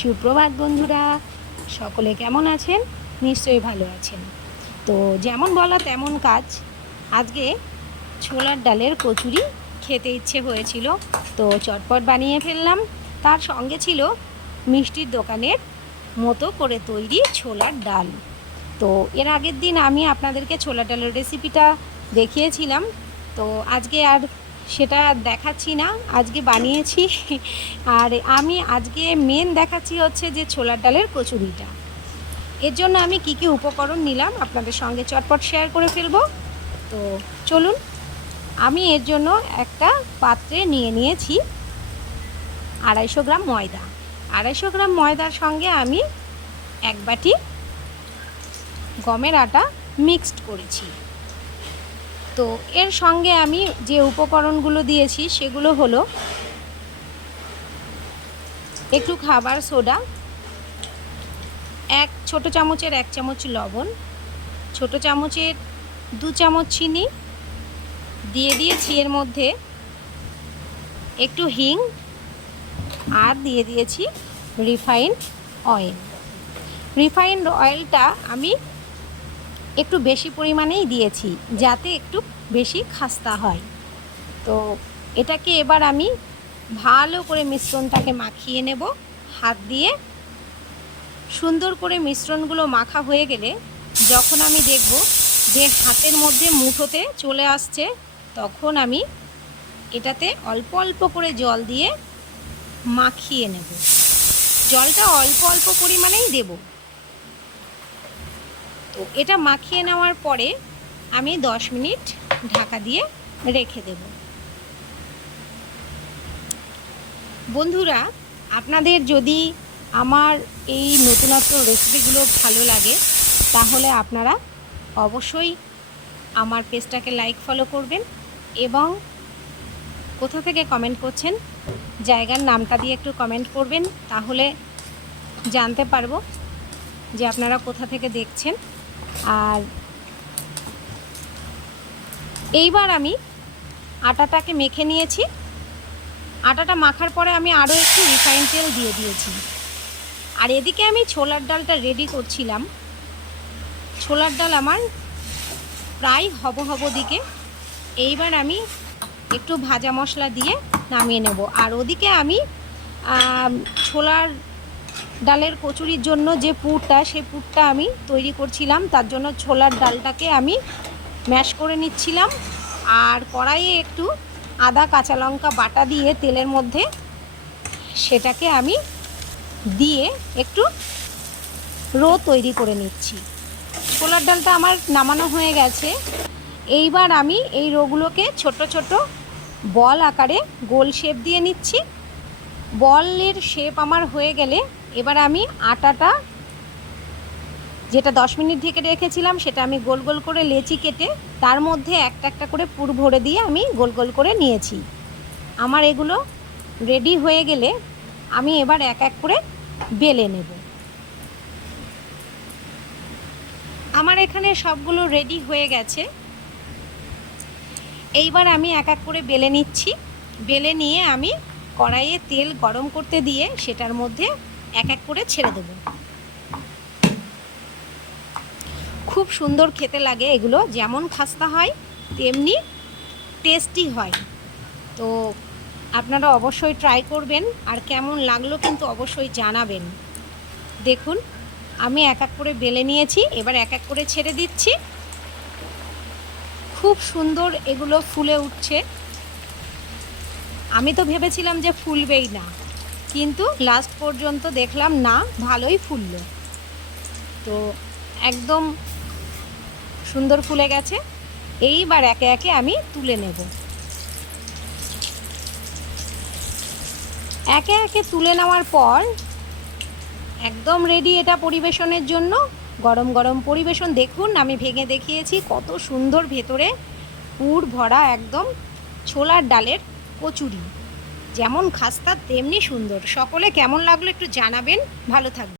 সুপ্রভাত বন্ধুরা, সকলে কেমন আছেন? নিশ্চয়ই ভালো আছেন। তো যেমন বলা তেমন কাজ। আজকে ছোলার ডালের কচুরি খেতে ইচ্ছে হয়েছিল, তো চটপট বানিয়ে ফেললাম। তার সঙ্গে ছিল মিষ্টির দোকানের মতো করে তৈরি ছোলার ডাল। তো এর আগের দিন আমি আপনাদেরকে ছোলার ডালের রেসিপিটা দেখিয়েছিলাম, তো আজকে আর সেটা দেখাচ্ছি না, আজকে বানিয়েছি। আর আমি আজকে মেন দেখাচ্ছি হচ্ছে যে ছোলার ডালের কচুরিটা। এর জন্য আমি কি কি উপকরণ নিলাম আপনাদের সঙ্গে চটপট শেয়ার করে ফেলবো। তো চলুন, আমি এর জন্য একটা পাত্রে নিয়ে নিয়েছি 250 গ্রাম ময়দা। 250 গ্রাম ময়দার সঙ্গে আমি 1 বাটি গমের আটা মিক্সড করেছি। তো এর সঙ্গে আমি যে উপকরণগুলো দিয়েছি সেগুলো হলো একটু খাবার সোডা, 1 ছোট চামচের 1 চামচ লবণ, ছোট চামচের 2 চামচ চিনি দিয়ে দিয়েছি, এর মধ্যে একটু হিং, আর দিয়ে দিয়েছি রিফাইন্ড অয়েল। রিফাইন্ড অয়েলটা আমি একটু বেশি পরিমাণেই দিয়েছি যাতে একটু বেশি খাস্তা হয়। তো এটাকে এবার আমি ভালো করে মিশ্রণটাকে মাখিয়ে নেব হাত দিয়ে। সুন্দর করে মিশ্রণগুলো মাখা হয়ে গেলে যখন আমি দেখব যে হাতের মধ্যে মুঠোতে চলে আসছে, তখন আমি এটাতে অল্প অল্প করে জল দিয়ে মাখিয়ে নেব। জলটা অল্প অল্প পরিমাণেই দেব। তো এটা মাখিয়ে নেওয়ার পরে আমি 10 মিনিট ঢাকা দিয়ে রেখে দেব। বন্ধুরা, আপনাদের যদি আমার এই নতুনত্ব রেসিপিগুলো ভালো লাগে তাহলে আপনারা অবশ্যই আমার পেজটাকে লাইক ফলো করবেন, এবং কোথা থেকে কমেন্ট করছেন জায়গার নামটা দিয়ে একটু কমেন্ট করবেন, তাহলে জানতে পারবো যে আপনারা কোথা থেকে দেখছেন। আর এইবার আমি আটাটাকে মেখে নিয়েছি। আটাটা মাখার পরে আমি আরও একটু রিফাইন তেল দিয়ে দিয়েছি। আর এদিকে আমি ছোলার ডালটা রেডি করছিলাম। ছোলার ডাল আমার প্রায় হব দিকে। এইবার আমি একটু ভাজা মশলা দিয়ে নামিয়ে নেব। আর ওদিকে আমি ছোলার ডালের কচুরির জন্য যে পুরটা, সেই পুরটা আমি তৈরি করছিলাম। তার জন্য ছোলার ডালটাকে আমি ম্যাশ করে নিচ্ছিলাম, আর কড়াইয়ে একটু আদা কাঁচা লঙ্কা বাটা দিয়ে তেলের মধ্যে সেটাকে আমি দিয়ে একটু রো তৈরি করে নিচ্ছি। ছোলার ডালটা আমার নামানো হয়ে গেছে। এইবার আমি এই রোগুলোকে ছোট ছোট বল আকারে গোল শেপ দিয়ে নিচ্ছি। বলের শেপ আমার হয়ে গেলে এবার আমি আটাটা যেটা 10 মিনিট ঢেকে রেখেছিলাম সেটা আমি গোল গোল করে লেচি কেটে তার মধ্যে একটা একটা করে পুর ভরে দিয়ে আমি গোল গোল করে নিয়েছি। আমার এগুলো রেডি হয়ে গেলে আমি এবার এক এক করে বেলে নেব। আমার এখানে সবগুলো রেডি হয়ে গেছে। এইবার আমি এক এক করে বেলে নিচ্ছি। বেলে নিয়ে আমি কড়াইয়ে তেল গরম করতে দিয়ে সেটার মধ্যে এক এক করে ছেড়ে দেব। খুব সুন্দর খেতে লাগে এগুলো, যেমন খাস্তা হয় তেমনি টেস্টি হয়। তো আপনারা অবশ্যই ট্রাই করবেন, আর কেমন লাগলো কিন্তু অবশ্যই জানাবেন। দেখুন, আমি এক এক করে বেলে নিয়েছি, এবার এক এক করে ছেড়ে দিচ্ছি। খুব সুন্দর এগুলো ফুলে উঠছে। আমি তো ভেবেছিলাম যে ফুলবেই না, কিন্তু লাস্ট পর্যন্ত দেখলাম না, ভালোই ফুললো। তো একদম সুন্দর ফুলে গেছে। এইবার একে একে আমি তুলে নেব। একে একে তুলে নেওয়ার পর একদম রেডি এটা পরিবেশনের জন্য। গরম গরম পরিবেশন। দেখুন, আমি ভেঙে দেখিয়েছি কত সুন্দর ভেতরে পুর ভরা একদম ছোলার ডালের কচুরি। যেমন খাস্তা তেমনি সুন্দর। সকলে কেমন লাগলো একটু জানাবেন। ভালো থাকবেন।